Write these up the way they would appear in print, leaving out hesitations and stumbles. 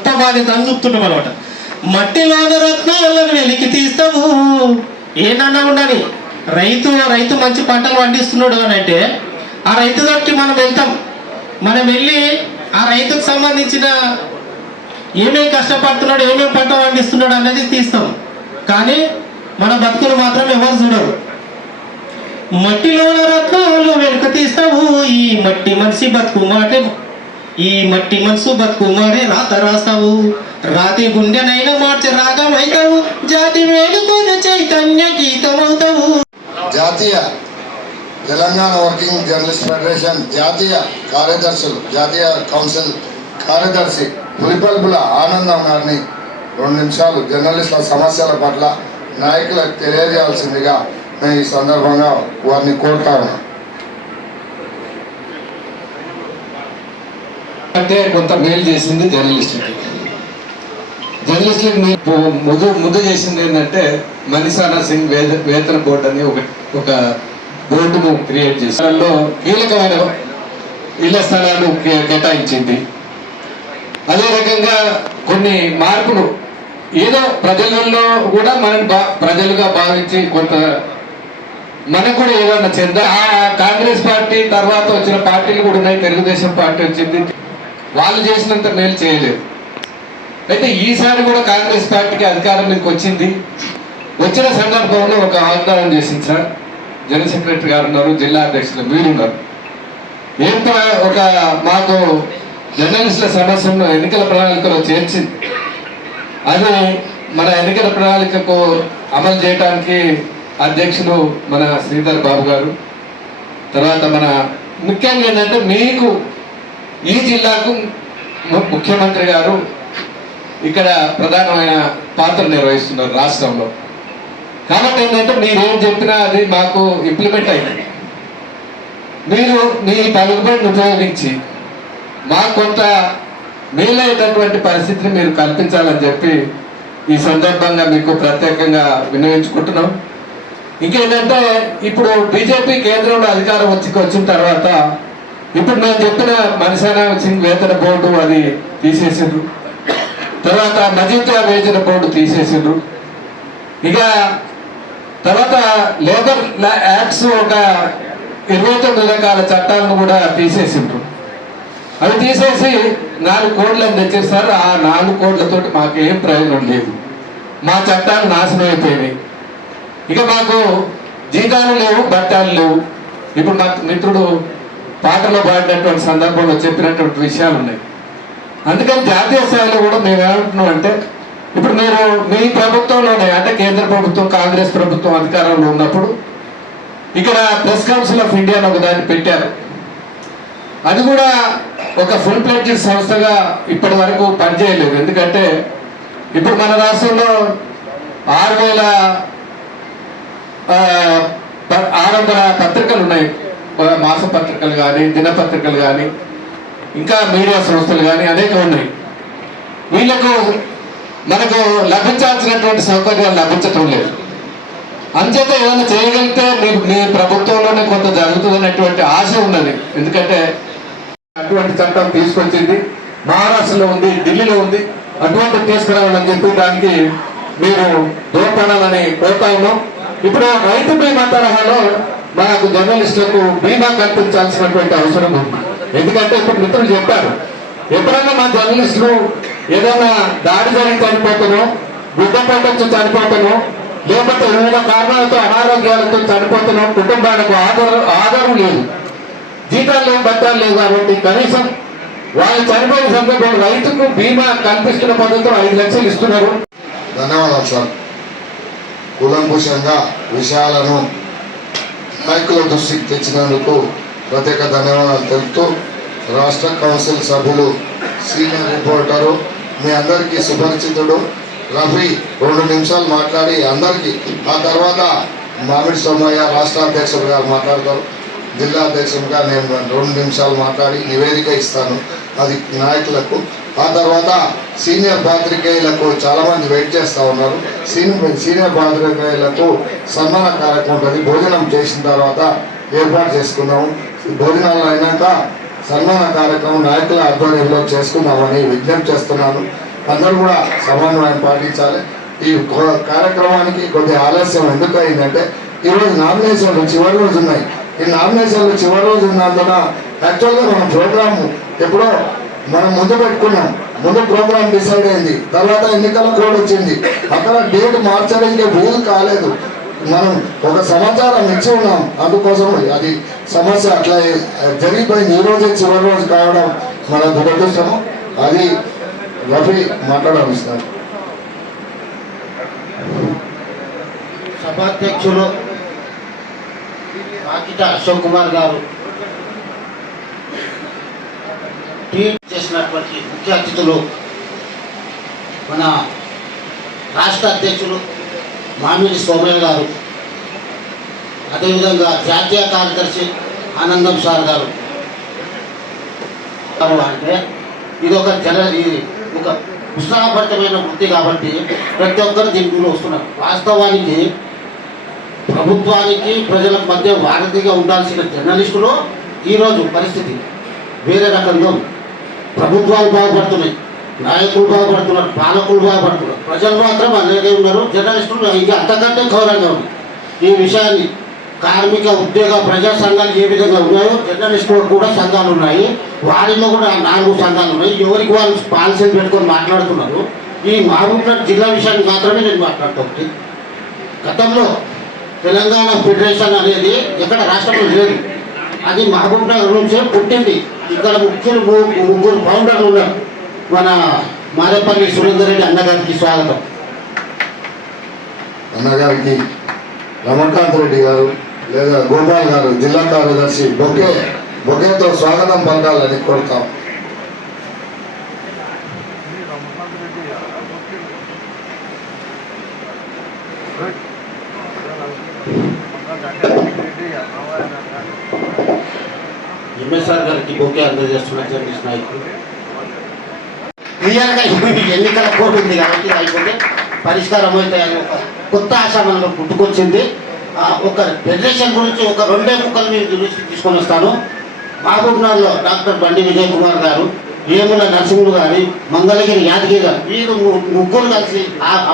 గొప్ప బాధ్యత అని చెప్తున్నాం అనమాట. మట్టిలోన రత్నాలను వెలికి తీస్తావు. ఏనన్నా ఉండని రైతు మంచి పంటలు పండిస్తున్నాడు అని అంటే ఆ రైతు దగ్గరికి మనం వెళ్తాం. మనం వెళ్ళి ఆ రైతుకు సంబంధించిన ఏమేమి కష్టపడుతున్నాడు, ఏమేమి పంట పండిస్తున్నాడు అనేది తీస్తాం. కానీ మన బతుకులు మాత్రం ఎవరు చూడరు. మట్టిలోన రత్నాలు వెనుక తీస్తావు. ఈ మట్టి మనసు బతుకు మారే రాత రాస్తావు. రాతి గుండెనైనా మార్చి రాగం అవుతావు. జాతి వేడుకున్న చైతన్య గీతం అవుతావు. జాతీయ తెలంగాణ వర్కింగ్ జర్నలిస్ట్ ఫెడరేషన్ జాతీయ కార్యదర్శులు, జాతీయ కౌన్సిల్ కార్యదర్శి పులిపల్పుల ఆనందం గారిని 2 నిమిషాలు జర్నలిస్టుల సమస్యల పట్ల నాయకులకు తెలియజేయాల్సిందిగా నేను ఈ సందర్భంగా వారిని కోరుతా ఉన్నాను. అంటే కొంత మేలు చేసింది జర్నలిస్టులకి. ముందు చేసింది ఏంటంటే మనిషానా సింగ్ వేతన బోర్డు అని ఒక బోర్డును క్రియేట్ చేసి దానిలో కీలకమైన ఇళ్ల స్థలాలు కేటాయించింది. అదే రకంగా కొన్ని మార్పులు ఏదో ప్రజలలో కూడా మనం ప్రజలుగా భావించి కొంత మనకు కూడా ఏదన్నా చెందా. కాంగ్రెస్ పార్టీ తర్వాత వచ్చిన పార్టీలు కూడా ఉన్నాయి. తెలుగుదేశం పార్టీ వచ్చింది, వాళ్ళు చేసినంత మేలు చేయలేదు. అయితే ఈసారి కూడా కాంగ్రెస్ పార్టీకి అధికారం మీదకి వచ్చింది. వచ్చిన సందర్భంలో ఒక ఆందోళన చేసింది సార్. జనరల్ సెక్రటరీ గారు ఉన్నారు, జిల్లా అధ్యక్షులు మీరున్నారు. ఏంటో ఒక మాకు జర్నలిస్టుల సమస్యను ఎన్నికల ప్రణాళికలో చేర్చింది. అది మన ఎన్నికల ప్రణాళికకు అమలు చేయడానికి అధ్యక్షులు మన శ్రీధర్ బాబు గారు, తర్వాత మన ముఖ్యంగా ఏంటంటే మీకు ఈ జిల్లాకు ముఖ్యమంత్రి గారు ఇక్కడ ప్రధానమైన పాత్ర నిర్వహిస్తున్నారు రాష్ట్రంలో. కాబట్టి ఏంటంటే మీరేం చెప్పినా అది మాకు ఇంప్లిమెంట్ అయింది. మీరు మీ పలుకుబడిని ఉపయోగించి మాకు కొంత మేలైనటువంటి పరిస్థితిని మీరు కల్పించాలని చెప్పి ఈ సందర్భంగా మీకు ప్రత్యేకంగా విన్నవించుకుంటున్నాం. ఇంకేంటంటే ఇప్పుడు బీజేపీ కేంద్రంలో అధికారం వచ్చిన తర్వాత ఇప్పుడు మేము చెప్పిన మనిషానా సింగ్ వేతన బోర్డు అది తీసేసిండ్రు. తర్వాత మజీద్యా వేతన బోర్డు తీసేసిండ్రు. ఇక తర్వాత లేబర్ యాక్ట్స్ ఒక 29 రకాల చట్టాలను కూడా తీసేసిండ్రు. అవి తీసేసి 4 కోట్లను తెచ్చేస్తారు. ఆ 4 కోట్లతోటి మాకేం ప్రయోజనం లేదు. మా చట్టాలు నాశనం అయిపోయినాయి. ఇక మాకు జీతాలు లేవు, బట్టాలు లేవు. ఇప్పుడు మా మిత్రుడు పాటలో పాడినటువంటి సందర్భంలో చెప్పినటువంటి విషయాలు ఉన్నాయి. అందుకని జాతీయ స్థాయిలో కూడా మేము ఏమంటున్నాం అంటే ఇప్పుడు మీరు మీ ప్రభుత్వంలోనే అంటే కేంద్ర ప్రభుత్వం కాంగ్రెస్ ప్రభుత్వం అధికారంలో ఉన్నప్పుడు ఇక్కడ ప్రెస్ కౌన్సిల్ ఆఫ్ ఇండియా ఒక దాన్ని పెట్టారు. అది కూడా ఒక ఫుల్ ఫ్లెడ్జ్డ్ సంస్థగా ఇప్పటి వరకు పనిచేయలేదు. ఎందుకంటే ఇప్పుడు మన రాష్ట్రంలో 6,600 పత్రికలు ఉన్నాయి. మాస పత్రికలు కానీ, దినపత్రికలు కానీ, ఇంకా మీడియా సంస్థలు కానీ అనేక ఉన్నాయి. వీళ్ళకు మనకు లభించాల్సినటువంటి సౌకర్యాలు లభించటం లేదు. అంచేత ఏదైనా చేయగలిగితే మీ ప్రభుత్వంలోనే కొంత జరుగుతుందనేటువంటి ఆశ ఉన్నది. ఎందుకంటే అటువంటి చట్టం తీసుకొచ్చింది, మహారాష్ట్రలో ఉంది, ఢిల్లీలో ఉంది. అటువంటి తీసుకురావాలని చెప్పి దానికి మీరు దోపడాలని కోరుతా ఉన్నాం. ఇప్పుడు రైతు బీమా తరహాలో మనకు జర్నలిస్టులకు బీమా కల్పించాల్సినటువంటి అవసరం ఉంది. ఎందుకంటే ఇప్పుడు మిత్రులు చెప్పారు, ఎప్పుడైనా మా జర్నలిస్టులు ఏదైనా దాడి జరిగి చనిపోతానో, గుడ్డపోటు వచ్చి చనిపోతానో, లేకపోతే వివిధ కారణాలతో అనారోగ్యాలతో చనిపోతానో కుటుంబాలకు ఆధారం లేదు, జీతాలు లేవు, బట్టాలు లేవు. కాబట్టి కనీసం వాళ్ళు చనిపోయిన సందర్భంలో రైతుకు బీమా కల్పిస్తున్న పద్ధతిలో 5 లక్షలు ఇస్తున్నారు. ధన్యవాదాలు సార్. కూలంకుషంగా విషయాలను నాయకుల దృష్టికి తెచ్చినందుకు ప్రత్యేక ధన్యవాదాలు తెలుపుతూ రాష్ట్ర కౌన్సిల్ సభ్యులు సీనియర్ రిపోర్టరు మీ అందరికీ సుపరిచితుడు రఫీ 2 నిమిషాలు మాట్లాడి అందరికీ, ఆ తర్వాత మామిడి సోమయ్య రాష్ట్ర అధ్యక్షుడు గారు మాట్లాడతారు. జిల్లా అధ్యక్షుడిగా నేను 2 నిమిషాలు మాట్లాడి నివేదిక ఇస్తాను అది నాయకులకు. ఆ తర్వాత సీనియర్ పాత్రికేయులకు చాలామంది వెయిట్ చేస్తూ ఉన్నారు. సీనియర్ పాత్రికేయులకు సన్మాన కార్యక్రమం ఉంటుంది. భోజనం చేసిన తర్వాత ఏర్పాటు చేసుకున్నాము. భోజనాలు అయినాక సన్మాన కార్యక్రమం నాయకుల ఆధ్వర్యంలో చేసుకుందామని విజ్ఞప్తి చేస్తున్నాను. అందరూ కూడా సమన్వయం పాటించాలి. ఈ కార్యక్రమానికి కొద్దిగా ఆలస్యం ఎందుకు అయిందంటే ఈరోజు నామినేషన్లు చివరి రోజు ఉన్నాయి. ఈ నామినేషన్లు చివరి రోజు ఉన్నందున యాక్చువల్గా మన ప్రోగ్రాము ఎప్పుడో మనం ముందు పెట్టుకున్నాం, ముందు ప్రోగ్రామ్ డిసైడ్ అయింది, తర్వాత ఎన్నికల కోడ్ వచ్చింది, అక్కడ డేట్ మార్చడానికి వీలు కాలేదు. మనం ఒక సమాచారం ఇచ్చి ఉన్నాం, అందుకోసం అది సమస్య అట్లా జరిగిపోయింది. ఈ రోజే చివరి రోజు కావడం మన దురదృష్టము. అది రఫీ మాట్లాడాల్సినారు. సభాధ్యక్షులు ఆకిట అశోక్ కుమార్ గారు, ట్వీట్ చేసినటువంటి ముఖ్య అతిథులు మన రాష్ట్ర అధ్యక్షులు మామిడి సోమయ్య గారు, అదేవిధంగా జాతీయ కార్యదర్శి ఆనందం సార్ గారు. అంటే ఇది ఒక ఉత్సాహభరితమైన వృత్తి కాబట్టి ప్రతి ఒక్కరు దీనికి వస్తున్నారు. వాస్తవానికి ప్రభుత్వానికి ప్రజల మధ్య వారధిగా ఉండాల్సిన జర్నలిస్టులు ఈరోజు పరిస్థితి వేరే రకంగా ఉంది. ప్రభుత్వాలు బాగుపడుతున్నాయి, నాయకులు బాగుపడుతున్నారు, పాలకులు బాగుపడుతున్నారు, ప్రజలు మాత్రం అలాగే ఉన్నారు. జర్నలిస్టులు ఇంకా అంతకంటే ఘోరంగా ఉంది. ఈ విషయాన్ని కార్మిక ఉద్యోగ ప్రజా సంఘాలు ఏ విధంగా ఉన్నాయో జర్నలిస్టులు కూడా సంఘాలు ఉన్నాయి. వారిలో కూడా 4 సంఘాలు ఉన్నాయి. ఎవరికి వాళ్ళు పాలసీలు పెట్టుకొని మాట్లాడుతున్నారు. ఈ మహబూబ్నగర్ జిల్లా విషయాన్ని మాత్రమే నేను మాట్లాడుతుంది. గతంలో తెలంగాణ ఫెడరేషన్ అనేది ఎక్కడ రాష్ట్రంలో లేదు, అది మహబూబ్నగర్ నుంచే పుట్టింది. ఇక్కడ ముగ్గురు ఫౌండర్లు ఉన్నారు. మన మారేపల్లి సురేందర్ రెడ్డి అన్నగారికి స్వాగతం. అన్నగారికి రమకాంత్ రెడ్డి గారు లేదా గోపాల్ గారు జిల్లా కార్యదర్శి బొకేతో స్వాగతం పలకాలని కోరుతాం. ఎంఎస్ఆర్ గారికి బొకే అందజేస్తున్న జర్నలిస్ట్ నాయకులు. క్లియర్గా ఎన్నికల కోడ్ ఉంది కాబట్టి అయిపోతే పరిష్కారం అవుతాయని ఒక కొత్త ఆశ మనలో పుట్టుకొచ్చింది. ఒక ఫెడరేషన్ గురించి ఒక 2 ముక్కలు మీరు దృష్టికి తీసుకొని వస్తాను. మహబూబ్నగర్లో డాక్టర్ బండి విజయ్ కుమార్ గారు, ఏముల నరసింహుడు గారి, మంగళగిరి యాదగిరి గారు, వీరు ముగ్గురు కలిసి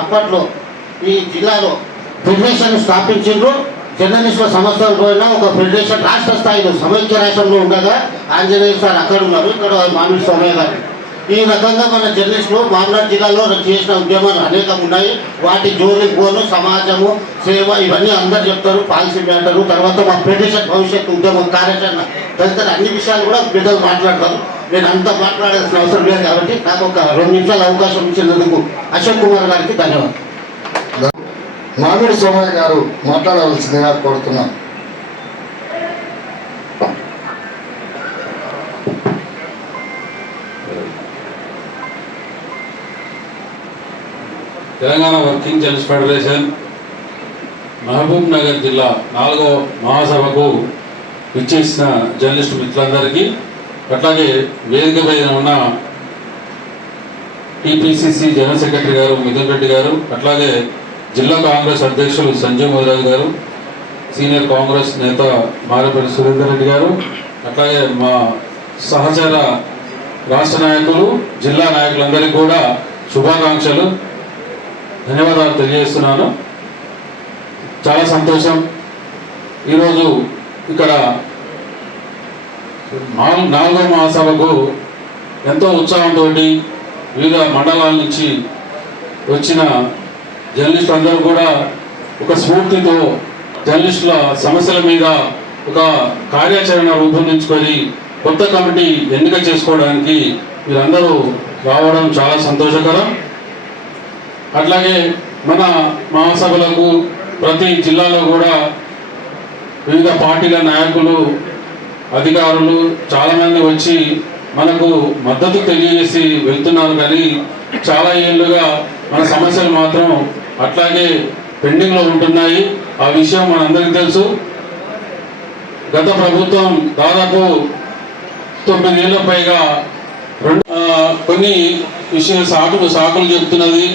అప్పట్లో ఈ జిల్లాలో ఫెడరేషన్ స్థాపించిండ్రు. జర్నలిస్టుల సంస్థలు పోయినా ఒక ఫెడరేషన్ రాష్ట్ర స్థాయిలో సమైక్య రాష్ట్రంలో ఉండగా ఆంజనేయ సార్ అక్కడ ఉన్నారు, ఇక్కడ మామిడి సోమయ్య గారు. ఈ రకంగా మన జర్నలిస్టులు మామనాడు జిల్లాలో చేసిన ఉద్యమాలు అనేకం ఉన్నాయి. వాటి జోలికి పోను, సమాజము, సేవ ఇవన్నీ అందరు చెప్తారు. పాలసీ మ్యాటరు, తర్వాత మా ఫెడరేషన్ భవిష్యత్తు ఉద్యమ కార్యాచరణ తదితర అన్ని విషయాలు కూడా పెద్దలు మాట్లాడతారు. నేను అంతా మాట్లాడాల్సిన అవసరం లేదు కాబట్టి నాకు ఒక 2 నిమిషాల అవకాశం ఇచ్చినందుకు అశోక్ కుమార్ గారికి ధన్యవాదాలు. మామిడి సోమయ్య గారు మాట్లాడవలసిందిగా కోరుతున్నాను. Telangana working journalist federation Mahabubnagar జిల్లా 4వ మహాసభకు విచ్చేసిన జర్నలిస్టు మిత్రులందరికీ, అట్లాగే వేదిక పైన ఉన్న టీపీసీసీ జనరల్ సెక్రటరీ గారు మిథున్ రెడ్డి గారు, అట్లాగే జిల్లా కాంగ్రెస్ అధ్యక్షులు సంజయ్ ముదిరాజు గారు, సీనియర్ కాంగ్రెస్ నేత మారేపల్లి సురేందర్ రెడ్డి గారు, అట్లాగే మా సహచర రాష్ట్ర నాయకులు, జిల్లా నాయకులందరికీ కూడా శుభాకాంక్షలు, ధన్యవాదాలు తెలియజేస్తున్నాను. చాలా సంతోషం. ఈరోజు ఇక్కడ 4వ మహాసభకు ఎంతో ఉత్సాహంతో వివిధ మండలాల నుంచి వచ్చిన జర్నలిస్టులు అందరూ కూడా ఒక స్ఫూర్తితో జర్నలిస్టుల సమస్యల మీద ఒక కార్యాచరణ రూపొందించుకొని కొత్త కమిటీ ఎన్నిక చేసుకోవడానికి వీరందరూ రావడం చాలా సంతోషకరం. అట్లాగే మన మహాసభలకు ప్రతి జిల్లాలో కూడా వివిధ పార్టీల నాయకులు, అధికారులు చాలామంది వచ్చి మనకు మద్దతు తెలియజేసి వెళ్తున్నారు. కానీ చాలా ఏళ్ళుగా మన సమస్యలు మాత్రం అట్లాగే పెండింగ్లో ఉంటున్నాయి. ఆ విషయం మనందరికీ తెలుసు. గత ప్రభుత్వం దాదాపు 9 ఏళ్ళ పైగా కొన్ని విషయాలు సాకులు చెప్తున్నది.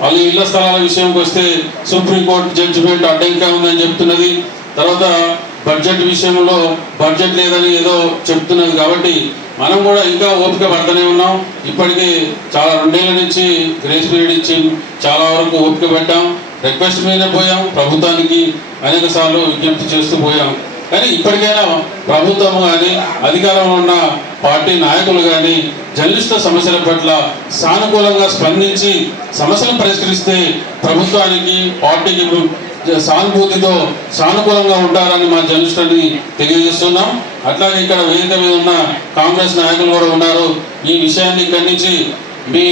వాళ్ళు ఇళ్ల స్థలాల విషయంకి వస్తే సుప్రీంకోర్టు జడ్జిమెంట్ అడ్డంగా ఉందని చెప్తున్నది. తర్వాత బడ్జెట్ విషయంలో బడ్జెట్ లేదని ఏదో చెప్తున్నది కాబట్టి మనం కూడా ఇంకా ఓపిక పడుతూనే ఉన్నాం. ఇప్పటికీ చాలా 2 ఏళ్ల నుంచి గ్రేస్ పీరియడ్ ఇచ్చి చాలా వరకు ఓపిక పెట్టాం. రిక్వెస్ట్ మీద పోయాం, ప్రభుత్వానికి అనేక సార్లు విజ్ఞప్తి చేస్తూ పోయాం. కానీ ఇప్పటికైనా ప్రభుత్వం కానీ అధికారంలో ఉన్న పార్టీ నాయకులు కానీ జర్నలిస్టుల సమస్యల పట్ల సానుకూలంగా స్పందించి సమస్యలను పరిష్కరిస్తే ప్రభుత్వానికి పార్టీకి సానుభూతితో సానుకూలంగా ఉంటారని మా జర్నలిస్టులని తెలియజేస్తున్నాం. అట్లాగే ఇక్కడ వేదిక మీద ఉన్న కాంగ్రెస్ నాయకులు కూడా ఉన్నారు. ఈ విషయాన్ని ఖండించి మీ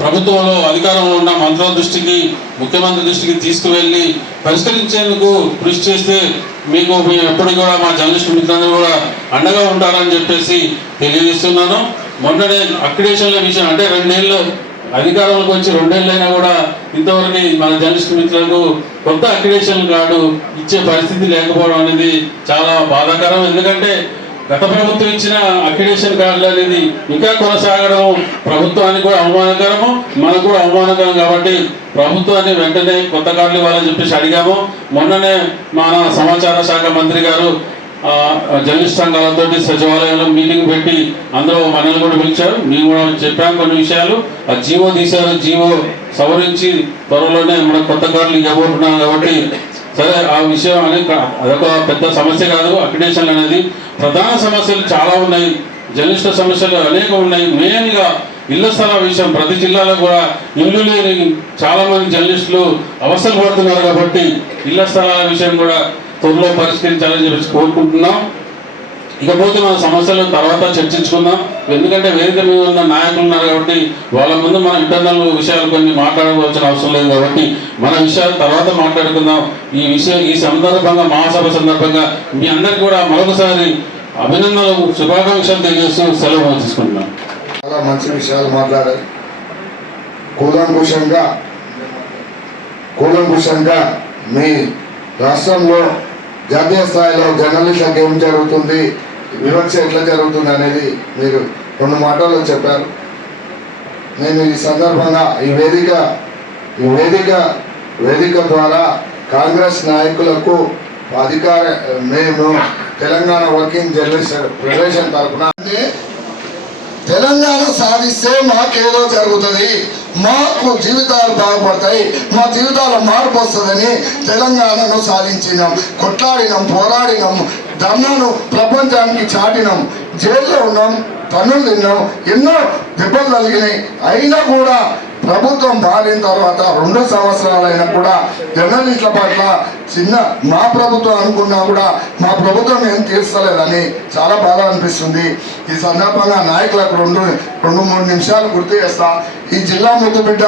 ప్రభుత్వంలో అధికారంలో ఉన్న మంత్రుల దృష్టికి, ముఖ్యమంత్రి దృష్టికి తీసుకువెళ్ళి పరిష్కరించేందుకు కృషి చేస్తే మీకు ఎప్పటికీ కూడా మా జర్నలిస్టు మిత్రులందరూ కూడా అండగా ఉంటారని చెప్పేసి తెలియజేస్తున్నాను. మొన్ననే అక్రిడేషన్ల విషయం అంటే 2 ఏళ్ళు అధికారంలోకి వచ్చి 2 ఏళ్ళైనా కూడా ఇంతవరకు మన జర్నలిస్టు మిత్రులకు కొత్త అక్రిడేషన్ కార్డు ఇచ్చే పరిస్థితి లేకపోవడం అనేది చాలా బాధాకరం. ఎందుకంటే గత ప్రభుత్వం ఇచ్చిన అక్రిడేషన్ కార్డులు అనేది ఇంకా కొనసాగడం ప్రభుత్వానికి కూడా అవమానకరము, మనకు కూడా అవమానకరం. కాబట్టి ప్రభుత్వాన్ని వెంటనే కొత్త కార్డులు ఇవ్వాలని చెప్పేసి అడిగాము. మొన్ననే మన సమాచార శాఖ మంత్రి గారు జర్నలిస్ట్ సంఘాలతో సచివాలయంలో మీటింగ్ పెట్టి అందులో మనల్ని కూడా పిలిచారు. మేము కూడా చెప్పాము కొన్ని విషయాలు. ఆ జీవో తీశారు, జీవో సవరించి త్వరలోనే మన కొత్త కార్డులు ఇవ్వబోతున్నాం. కాబట్టి సరే, ఆ విషయం అనేది అదొక పెద్ద సమస్య కాదు. అక్రిడేషన్ అనేది ప్రధాన సమస్యలు చాలా ఉన్నాయి. జర్నలిస్టుల సమస్యలు అనేకం ఉన్నాయి. మెయిన్గా ఇళ్ల స్థల విషయం. ప్రతి జిల్లాలో కూడా ఇల్లు లేని చాలా మంది జర్నలిస్టులు అవసరం పడుతున్నారు. కాబట్టి ఇళ్ల స్థలాల విషయం కూడా త్వరలో పరిష్కరించాలని చెప్పేసి కోరుకుంటున్నాం. ఇకపోతే మన సమస్యలు తర్వాత చర్చించుకుందాం. ఎందుకంటే వేదిక మీద ఉన్న నాయకులు ఉన్నారు కాబట్టి వాళ్ళ ముందు మన ఇంటర్నల్ విషయాలు కొన్ని మాట్లాడుకోవాల్సిన అవసరం లేదు. కాబట్టి మన విషయాలు తర్వాత మాట్లాడుకుందాం. ఈ సందర్భంగా మహాసభ సందర్భంగా మీ అందరికీ కూడా మరొకసారి అభినందనలు, శుభాకాంక్షలు తెలియజేస్తూ సెలవు తీసుకుంటున్నాం. చాలా మంచి విషయాలు మాట్లాడారు. కూలంకుషంగా మీ రాష్ట్రంలో జాతీయ స్థాయిలో జర్నలిస్టులకు ఏం జరుగుతుంది, వివక్ష ఎట్లా జరుగుతుంది అనేది మీరు 2 మాటల్లో చెప్పారు. నేను ఈ సందర్భంగా ఈ వేదిక ద్వారా కాంగ్రెస్ నాయకులకు మేము తెలంగాణ వర్కింగ్ జర్నలిస్ట్ ఫెడరేషన్ తరఫున తెలంగాణ సాధిస్తే మాకేదో జరుగుతుంది, మాకు జీవితాలు బాగుపడతాయి, మా జీవితాల మార్పు వస్తుందని తెలంగాణను సాధించినాం, కొట్లాడినాం, పోరాడినాం, ధర్నాను ప్రపంచానికి చాటినాం, జైల్లో ఉన్నాం, పన్నులు తిన్నాం, ఎన్నో దెబ్బలు కలిగినాయి. అయినా కూడా ప్రభుత్వం మారిన తర్వాత 2 సంవత్సరాలైనా కూడా జర్నలిస్టుల పట్ల మా ప్రభుత్వం అనుకున్నా కూడా మా ప్రభుత్వం ఏం తీర్చలేదని చాలా బాధ అనిపిస్తుంది. ఈ సందర్భంగా నాయకులకు 2-3 నిమిషాలు గుర్తు చేస్తా. ఈ జిల్లా ముద్దుబిడ్డ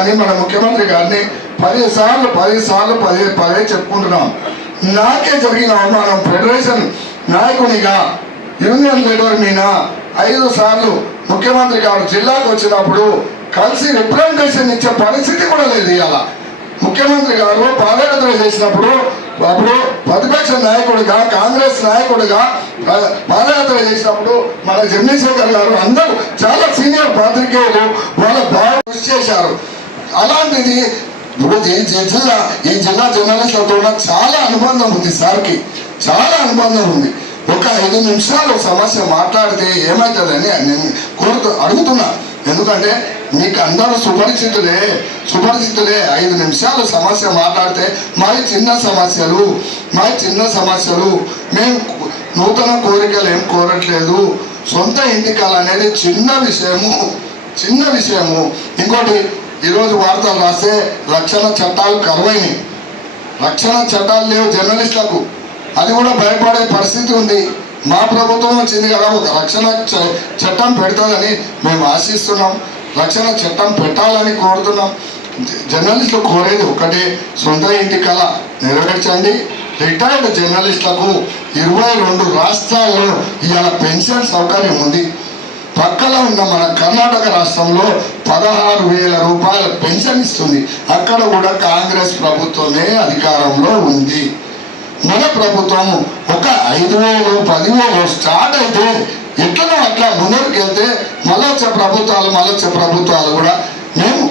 అని మన ముఖ్యమంత్రి గారిని 10 సార్లు చెప్పుకుంటున్నాం. నాకే జరిగిన అవమానం ఫెడరేషన్ నాయకునిగా, యూనియన్ లీడర్ మీద 5 సార్లు ముఖ్యమంత్రి గారు జిల్లాకు వచ్చినప్పుడు కలిసి రిప్రజెంటేషన్ ఇచ్చే పరిస్థితి కూడా లేదు. ఇవాళ ముఖ్యమంత్రి గారు పాదయాత్ర చేసినప్పుడు అప్పుడు ప్రతిపక్ష నాయకుడిగా, కాంగ్రెస్ నాయకుడిగా పాదయాత్ర చేసినప్పుడు మన చంద్రశేఖర్ గారు అందరూ చాలా సీనియర్ పాత్రికేయులు వాళ్ళ బాగా కృషి చేశారు. అలాంటిది ఇప్పుడు ఈ జిల్లా జర్నలిస్టులతో చాలా అనుబంధం ఉంది. సార్కి చాలా అనుబంధం ఉంది. ఒక 5 నిమిషాలు సమస్య మాట్లాడితే ఏమవుతుందని నేను అడుగుతున్నా. ఎందుకంటే మీకు అందరూ సుపరిచితులే. 5 నిమిషాలు సమస్య మాట్లాడితే మావి చిన్న సమస్యలు, మేము నూతన కోరికలు ఏం కోరట్లేదు, సొంత ఇంటికలు అనేది చిన్న విషయము. ఇంకోటి, ఈరోజు వార్తలు రాస్తే రక్షణ చట్టాలు కరువైనవి, రక్షణ చట్టాలు లేవు జర్నలిస్టులకు. అది కూడా భయపడే పరిస్థితి ఉంది. మా ప్రభుత్వం వచ్చింది కదా, ఒక రక్షణ చట్టం పెడతాదని మేము ఆశిస్తున్నాం. రక్షణ చట్టం పెట్టాలని కోరుతున్నాం. జర్నలిస్టులు కోరేది ఒకటే, సొంత ఇంటి కళ నెరవేర్చండి. రిటైర్డ్ జర్నలిస్టులకు 22 రాష్ట్రాల్లో ఇవాళ పెన్షన్ సౌకర్యం ఉంది. పక్కన ఉన్న మన కర్ణాటక రాష్ట్రంలో 16,000 రూపాయల పెన్షన్ ఇస్తుంది. అక్కడ కూడా కాంగ్రెస్ ప్రభుత్వమే అధికారంలో ఉంది. మన ప్రభుత్వం ఒక 5,000, 10,000 స్టార్ట్ అయితే ఎట్లనో అట్లా ముందరికి వెళ్తే మళ్ళొచ్చే ప్రభుత్వాలు కూడా మేము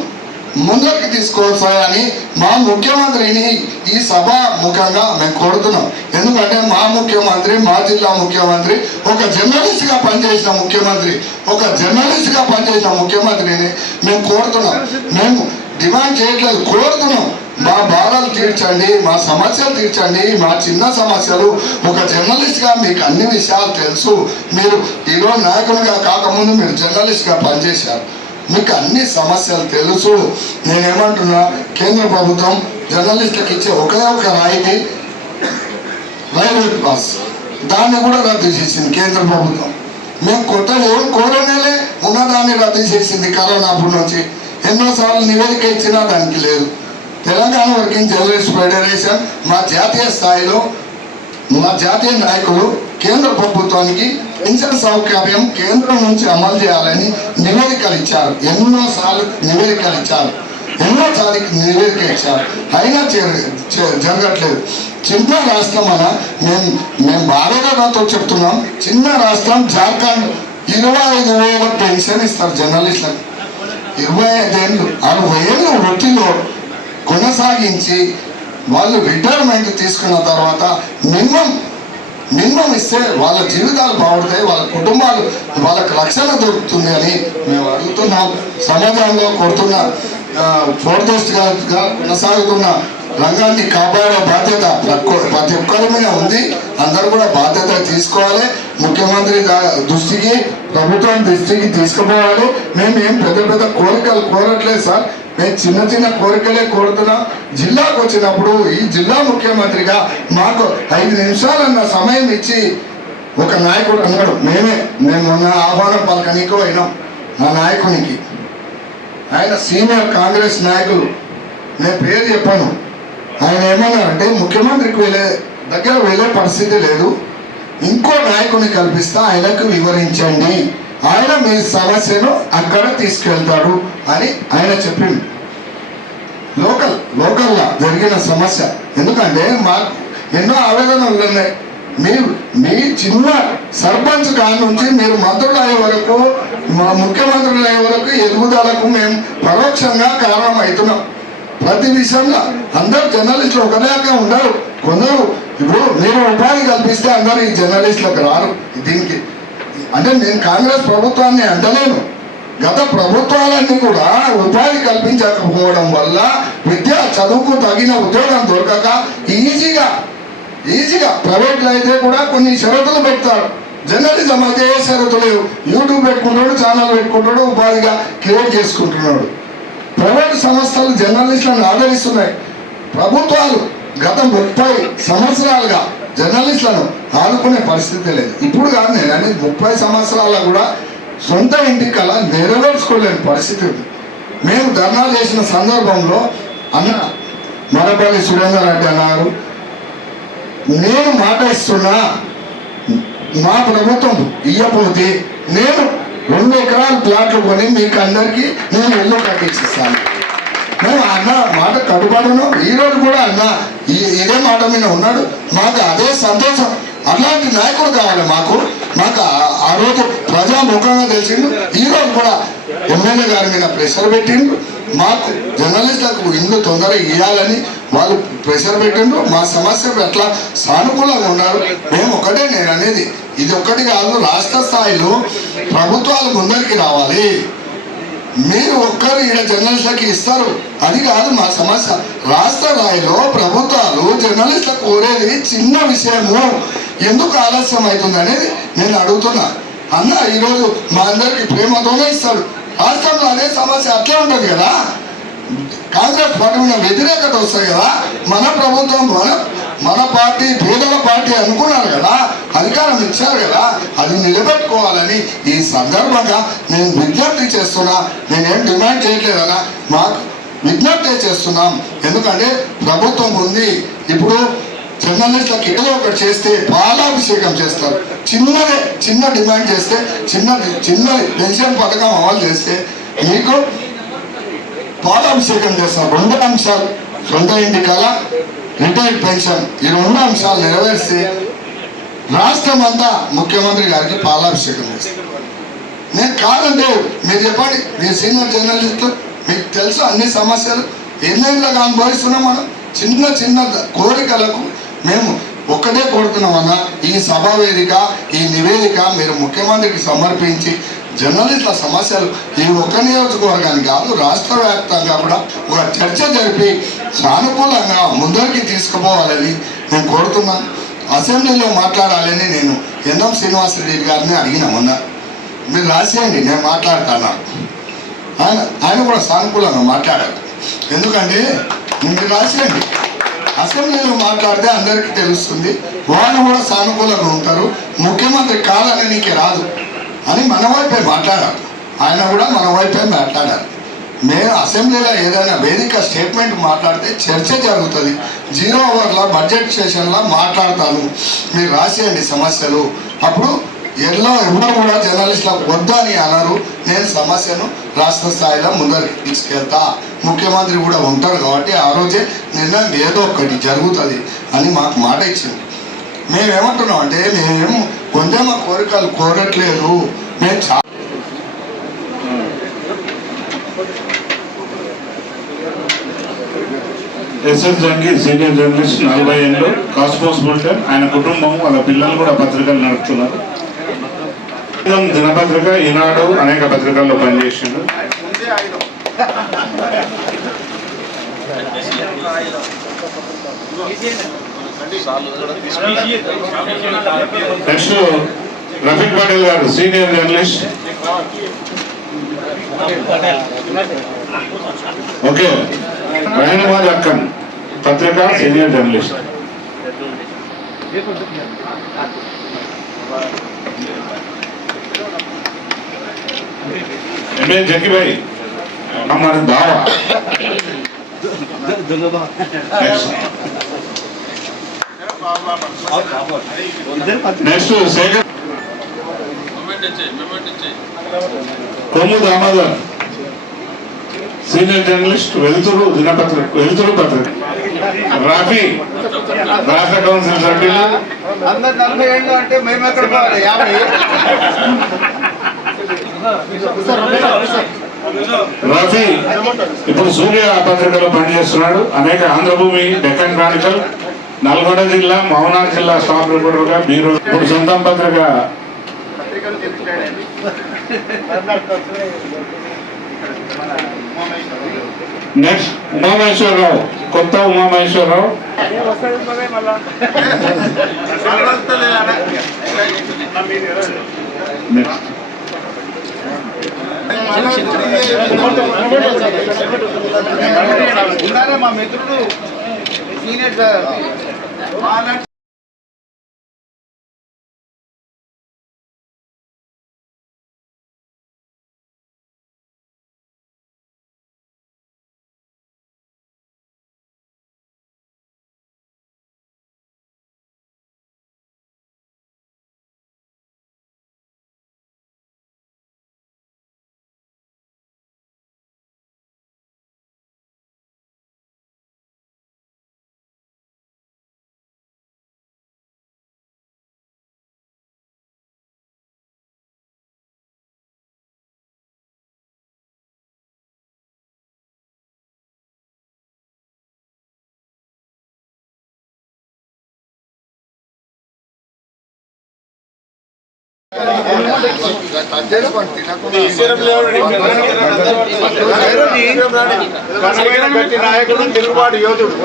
ముందరికి తీసుకొస్తాయని మా ముఖ్యమంత్రిని ఈ సభ ముఖంగా మేము కోరుతున్నాం. ఎందుకంటే మా ముఖ్యమంత్రి, మా జిల్లా ముఖ్యమంత్రి ఒక జర్నలిస్ట్గా పనిచేసిన ముఖ్యమంత్రిని మేము కోరుతున్నాం. మేము డిమాండ్ చేయట్లేదు, కోరుతున్నాం. మా బాధలు తీర్చండి, మా సమస్యలు తీర్చండి, మా చిన్న సమస్యలు. ఒక జర్నలిస్ట్గా మీకు అన్ని విషయాలు తెలుసు. మీరు ఈరోజు నాయకునిగా కాకముందు మీరు జర్నలిస్ట్గా పనిచేశారు, మీకు అన్ని సమస్యలు తెలుసు. నేనేమంటున్నా, కేంద్ర ప్రభుత్వం జర్నలిస్టులకు ఇచ్చే ఒకే ఒక రాయితీ రైల్వే పాస్, దాన్ని కూడా రద్దు చేసింది కేంద్ర ప్రభుత్వం. మేము కొత్త ఏం కోరనేలే, ఉన్నదాన్ని రద్దు చేసింది. కరోనా అప్పటి నుంచి ఎన్నోసార్లు నివేదిక ఇచ్చినా దానికి లేదు. తెలంగాణ వర్కింగ్ జర్నలిస్ట్ ఫెడరేషన్ మా జాతీయ స్థాయిలో మా జాతీయ నాయకులు కేంద్ర ప్రభుత్వానికి పెన్షన్ సౌకర్యం కేంద్రం నుంచి అమలు చేయాలని నివేదికలు ఇచ్చారు. ఎన్నోసార్లు నివేదిక ఇచ్చారు. అయినా జరగట్లేదు. చిన్న రాష్ట్రం మేము భారతతో చెప్తున్నాం. చిన్న రాష్ట్రం జార్ఖండ్ 25,000 పెన్షన్ ఇస్తారు జర్నలిస్టులకు. 25 ఏళ్ళు 60 ఏళ్ళు వృత్తిలో కొనసాగించి వాళ్ళు రిటైర్మెంట్ తీసుకున్న తర్వాత మినిమం ఇస్తే వాళ్ళ జీవితాలు బాగుంటాయి, వాళ్ళ కుటుంబాలు వాళ్ళకి రక్షణ దొరుకుతుంది అని మేము అడుగుతున్నాం. సమాజంలో కొడుతున్న ఫోర్దోస్ట్గా కొనసాగుతున్న రంగాన్ని కాపాడే బాధ్యత ప్రతి ఒక్కరి మీద ఉంది. అందరూ కూడా బాధ్యత తీసుకోవాలి. ముఖ్యమంత్రి దృష్టికి, ప్రభుత్వం దృష్టికి తీసుకుపోవాలి. మేము ఏం పెద్ద కోరికలు కోరట్లేదు సార్, మేము చిన్న కోరికలే కోరుతున్నాం. జిల్లాకు వచ్చినప్పుడు ఈ జిల్లా ముఖ్యమంత్రిగా మాకు 5 నిమిషాలన్న సమయం ఇచ్చి ఒక నాయకుడు అన్నాడు. మేము మొన్న ఆహ్వానం పలకనీకో అయినాం నా నాయకునికి. ఆయన సీనియర్ కాంగ్రెస్ నాయకులు, నేను పేరు చెప్పాను. ఆయన ఏమన్నారంటే, ముఖ్యమంత్రికి వెళ్ళే పరిస్థితి లేదు, ఇంకో నాయకుని కల్పిస్తా, ఆయనకు వివరించండి, ఆయన మీ సమస్యను అక్కడ తీసుకెళ్తాడు అని ఆయన చెప్పింది. లోకల్గా జరిగిన సమస్య. ఎందుకంటే మాకు ఎన్నో ఆవేదనలు ఉన్నాయి. మీ చిన్న సర్పంచ్ కాని నుంచి మీరు మంత్రులు అయ్యే వరకు, మా ముఖ్యమంత్రులు అయ్యే వరకు ఎదుగుదలకు మేము పరోక్షంగా కారణం అవుతున్నాం. ప్రతి విషయంలో అందరు జర్నలిస్టులు ఒకదాకా ఉండరు. కొందరు ఇప్పుడు మీరు ఉపాధి కల్పిస్తే అందరూ ఈ జర్నలిస్టులకు రారు. దీనికి అంటే నేను కాంగ్రెస్ ప్రభుత్వాన్ని అంటలేను. గత ప్రభుత్వాలన్నీ కూడా ఉపాధి కల్పించకపోవడం వల్ల చదువుకు తగిన ఉద్యోగం దొరకక ఈజీగా ప్రైవేట్లో అయితే కూడా కొన్ని షరతులు పెడతారు. జర్నలిజం అయితే ఏ షరతులు లేవు. యూట్యూబ్ పెట్టుకుంటాడు, ఛానల్ పెట్టుకుంటాడు, ఉపాధిగా క్రియేట్ చేసుకుంటున్నాడు. ప్రైవేట్ సంస్థలు జర్నలిస్టులను ఆదరిస్తున్నాయి. ప్రభుత్వాలు గత 30 సంవత్సరాలుగా జర్నలిస్టులను ఆదుకునే పరిస్థితి లేదు. ఇప్పుడు కాదు, నేను అనేది 30 సంవత్సరాల కూడా సొంత ఇంటి కళ నెరవేర్చుకోలేని పరిస్థితి ఉంది. మేము ధర్నా చేసిన సందర్భంలో మరపల్లి సురేందర్ రెడ్డి అన్నారు, నేను మాట ఇస్తున్నా, మా ప్రభుత్వం ఇయ్యపోతే నేను 2 ఎకరాల ప్లాట్లు కొని మీకు అందరికీ నేను ఇల్లు కట్టించిస్తాను. మేము అన్న మాట కట్టుబడను. ఈరోజు కూడా అన్న ఇదే మాట మీద ఉన్నాడు. మాకు అదే సంతోషం. అలాంటి నాయకుడు కావాలి మాకు. ఆ రోజు ప్రజాముఖంగా తెలిసిండు. ఈరోజు కూడా ఎమ్మెల్యే గారి మీద ప్రెషర్ పెట్టిండు. మాకు జర్నలిస్టులకు ఇల్లు తొందరగా ఇవ్వాలని వాళ్ళు ప్రెషర్ పెట్టిండ్రు. మా సమస్య ఎట్లా సానుకూలంగా ఉన్నారు. మేము నేను అనేది ఇది ఒక్కటి కాదు, రాష్ట్ర స్థాయిలో ప్రభుత్వాలు ముందరికి రావాలి. మీరు ఒక్కరు ఈడ జర్నలిస్టులకి ఇస్తారు, అది కాదు మా సమస్య. రాష్ట్ర స్థాయిలో ప్రభుత్వాలు జర్నలిస్టులకు కోరేది చిన్న విషయము, ఎందుకు ఆలస్యం అవుతుంది అనేది నేను అడుగుతున్నా. అన్న ఈరోజు మా అందరికి ప్రేమతోనే ఇస్తాడు. రాష్ట్రంలో అదే సమస్య అట్లే ఉంటుంది కదా. కాంగ్రెస్ పార్టీ మీద వ్యతిరేకత వస్తుంది కదా. మన ప్రభుత్వం మన పార్టీ పేదల పార్టీ అనుకున్నారు కదా, అధికారం ఇచ్చారు కదా, అది నిలబెట్టుకోవాలని ఈ సందర్భంగా నేను విజ్ఞప్తి చేస్తున్నా. నేనేం డిమాండ్ చేయట్లేదన్నా, మాకు విజ్ఞప్తి చేస్తున్నాం. ఎందుకంటే ప్రభుత్వం ఉంది. ఇప్పుడు జర్నలిస్టులకు ఏదో ఒకటి చేస్తే పాలాభిషేకం చేస్తారు. చిన్న డిమాండ్ చేస్తే, చిన్న పెన్షన్ పథకం అమలు చేస్తే మీకు పాలాభిషేకం చేస్తారు. 2 అంశాలు, సొంత ఇంటి కళ, రిటైర్డ్ పెన్షన్, ఈ 2 అంశాలు నెరవేర్చి రాష్ట్రం అంతా ముఖ్యమంత్రి గారికి పాలాభిషేకం చేస్తారు. నేను కాదంటే మీరు చెప్పండి, మీరు సీనియర్ జర్నలిస్ట్ మీకు తెలుసు అన్ని సమస్యలు ఎన్నెళ్ళగా అనుభవిస్తున్నాం మనం. చిన్న చిన్న కోరికలకు మేము ఒక్కటే కోరుతున్నామన్నా, ఈ సభా వేదిక, ఈ నివేదిక మీరు ముఖ్యమంత్రికి సమర్పించి జర్నలిస్టుల సమస్యలు ఈ ఒక్క నియోజకవర్గానికి కాదు రాష్ట్ర వ్యాప్తంగా కూడా ఒక చర్చ జరిపి సానుకూలంగా ముందరికి తీసుకుపోవాలని నేను కోరుతున్నాను. అసెంబ్లీలో మాట్లాడాలని నేను ఎన్ఎం శ్రీనివాసరెడ్డి గారిని అడిగిన మొన్న. మీరు రాసేయండి, నేను మాట్లాడతాను. ఆయన కూడా సానుకూలంగా మాట్లాడారు. ఎందుకంటే మీరు రాసేయండి, అసెంబ్లీలో మాట్లాడితే అందరికీ తెలుస్తుంది, వాళ్ళు కూడా సానుకూలంగా ఉంటారు. ముఖ్యమంత్రి కాదని నీకే రాదు అని మన వైపే మాట్లాడారు. ఆయన కూడా మన వైపే మాట్లాడారు. మేము అసెంబ్లీలో ఏదైనా వేదిక స్టేట్మెంట్ మాట్లాడితే చర్చ జరుగుతుంది. 0 అవర్ల బడ్జెట్ సెషన్లో మాట్లాడతాను, మీరు రాసేయండి సమస్యలు. అప్పుడు ఎవరు కూడా జర్నలిస్టులకు వద్దని అనరు. నేను సమస్యను రాష్ట్ర స్థాయిలో ముందరికి తీసుకెళ్తా, ముఖ్యమంత్రి కూడా ఉంటారు కాబట్టి ఆ రోజే నిర్ణయం ఏదో ఒకటి జరుగుతుంది అని మాకు మాట ఇచ్చింది. మేమేమంటున్నాం అంటే మేమేం కొంచెం మా కోరికలు కోరట్లేదు. మేము ఎస్ఎస్ జంగి సీనియర్ జర్నలిస్ట్ 40 ఏళ్ళు, కాస్మోస్ బులెటిన్. ఆయన కుటుంబం వాళ్ళ పిల్లలు కూడా పత్రికలు నడుపుతున్నారు. దినపత్రిక, ఈనాడు అనేక పత్రికల్లో పనిచేసిండు. నెక్స్ట్ రఫీక్ పటేల్ గారు సీనియర్ జర్నలిస్ట్. ఓకే, రెహనుమాజ్ అక్కన్ పత్రిక సీనియర్ జర్నలిస్ట్. ఎంఏ జగ్గిబాయి हमारे दावा. నెక్స్ట్ శేఖర్ కొమ్ము దామోదర్ సీనియర్ జర్నలిస్ట్, వెలుతురు దినపత్రిక, వెలుతురు పత్రిక. రాఫీ రాష్ట్ర కౌన్సిల్ సభ్యులు. అందరు 40 ఏళ్ళు అంటే మేము ఎక్కడ 50. రఫీ ఇప్పుడు సూర్య పత్రికలో పనిచేస్తున్నాడు. అనేక ఆంధ్రభూమి, డెక్కన్ క్రానికల్, నల్గొండ జిల్లా, మహబూబ్నగర్ జిల్లా స్టాఫ్ రిపోర్టర్గా బ్యూరో. ఇప్పుడు సొంతం పత్రిక. నెక్స్ట్ ఉమామహేశ్వరరావు, కొత్త ఉమామహేశ్వరరావు. నెక్స్ట్ మా మిత్రుడు సీనియర్ నాయకుడు, తిరుగుబాటు యోధుడు.